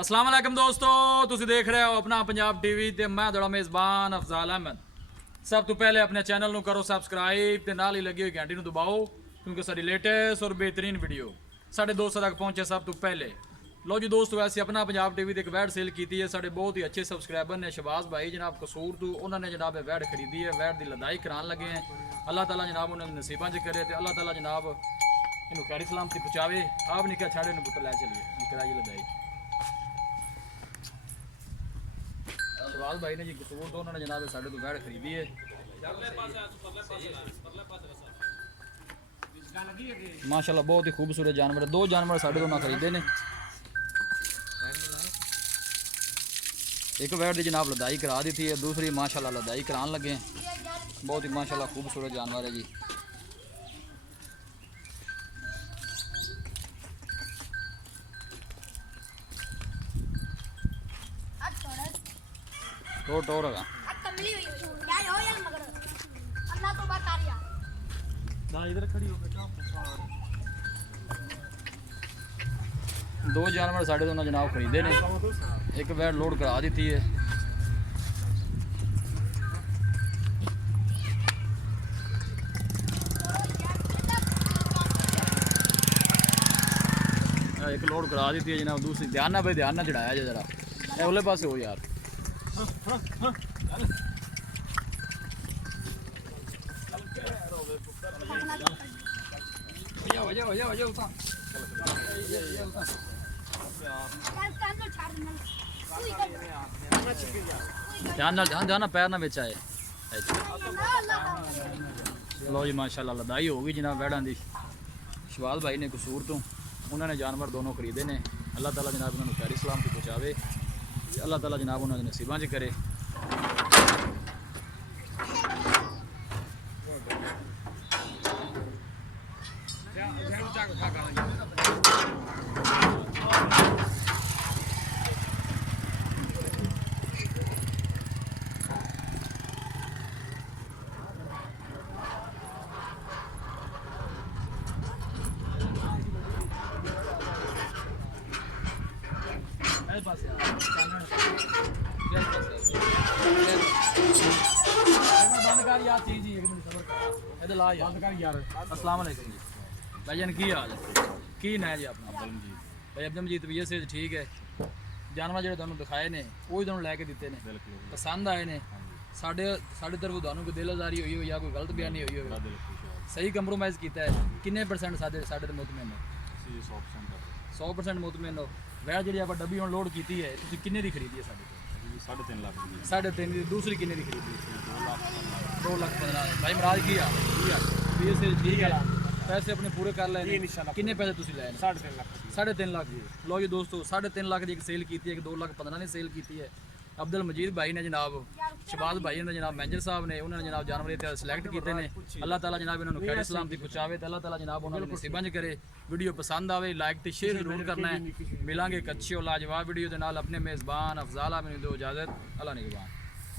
अस्सलाम वालेकुम दोस्तों, तुसी देख रहे हो अपना पंजाब टीवी ते मैं थोड़ा मेज़बान अफजाल अहमद। सब तो पहले अपने चैनल ਨੂੰ करो सबसक्राइब ते नाल ही लगी हुई घंटी ਨੂੰ दबाओ क्योंकि सारी लेटेस्ट और बेहतरीन वीडियो साढ़े दोस्तों तक पहुंचे सब तो पहले। लो जी दोस्तों, वैसे अपना पंजाब टीवी ते एक वैड सेल की है। साढ़े बहुत ही अच्छे सबसक्राइबर ने शहबाज भाई जनाब कसूर तो उन्होंने जनाब वैड खरीदी है। वैड की लदाई करान लगे हैं। अल्लाह ताला जनाब उन्होंने नसीबा च करे तो अल्लाह ताला जनाब इन्हों खैर सलामती पहुँचावे। आप नहीं क्या छाड़े पुत लै चलिए कराइए लदाई। शहबाज भाई ने जी कसूर तो उन्होंने जनाब साढ़े तो वैड खरीदी है। माशाल्लाह बहुत ही खूबसूरत जानवर, दो जानवर साढ़े तो ना खरीदे ने। एक वैड की जनाब लदाई करा दी थी है, दूसरी माशाल्लाह लदाई करान लगे हैं। बहुत ही माशाल्लाह खूबसूरत जानवर है जी। टोर टोर है दो जानवर साढ़े तो जनाब खरीदे ने। एक वैड लोड करा दी थी है। एक लोड करा दी थी जनाब, दूसरी ध्यान ना भाई ध्यान ना चढ़ाया जाए जरा अगले पास हो यार। ध्यान पैर ना बेच आए। लो जी माशाल्लाह लदाई होगी जनाब वैड़ा दी। शहबाज भाई ने कसूर तो उन्होंने जानवर दोनों खरीदे ने। अल्लाह ताला जनाब उन्होंने खैर सलामती पहुँचावे। अल्लाह ताला जनाब उन्होंने नसीबा च करे। अस्सलाम वालेकुम जी भाईजान, की हाल है? की ना जी अपना भाई अब्दुलमजीत भैया से ठीक है। जानवर जो तुहानू दिखाए ने वही तुहानू लैके दिते ने, पसंद आए ने। साढ़े तरफ तुहानू कोई दिलआजारी हुई हो या कोई गलत बयानी हुई हो, सही कंप्रोमाइज़ किया है। किन्ने परसेंट साढ़े तो मुतमिन हो? 100% मुतमिन हो। वैड जी आप डब्बी हम लोड की है, तुम किन्ने की खरीदी है? साढ़े 3 लाख। 3.5 की। दूसरी किन्ने की खरीदी? 2,15,000। भाई महाराज की हाल ठीक है, पैसे अपने पूरे कर ले। किन्ने पैसे तुम लाए? 3.5 लाख। लो जी दोस्तों, 3.5 लाख की एक सेल की है, एक 2,15,000 ने सेल की है। अब्दुल मजीद भाई ने जनाब, शहबाज भाई ने जनाब, मैनेजर साहब ने उन्होंने जनाब जानवर इत्ते सिलेक्ट किए हैं। अल्लाह ताला जनाब इन्होंने खैर सलामती पहुँचावे तो अल्लाह ताला जनाब उन्होंने नसीबा च करे। वीडियो पसंद आवे लाइक तो शेयर जरूर करना है। मिलांगे एक अच्छी और लाजवाब वीडियो के नाल। अपने मेज़बान अफजाल अहमद दो इजाज़त। अल्लाह निगहबान।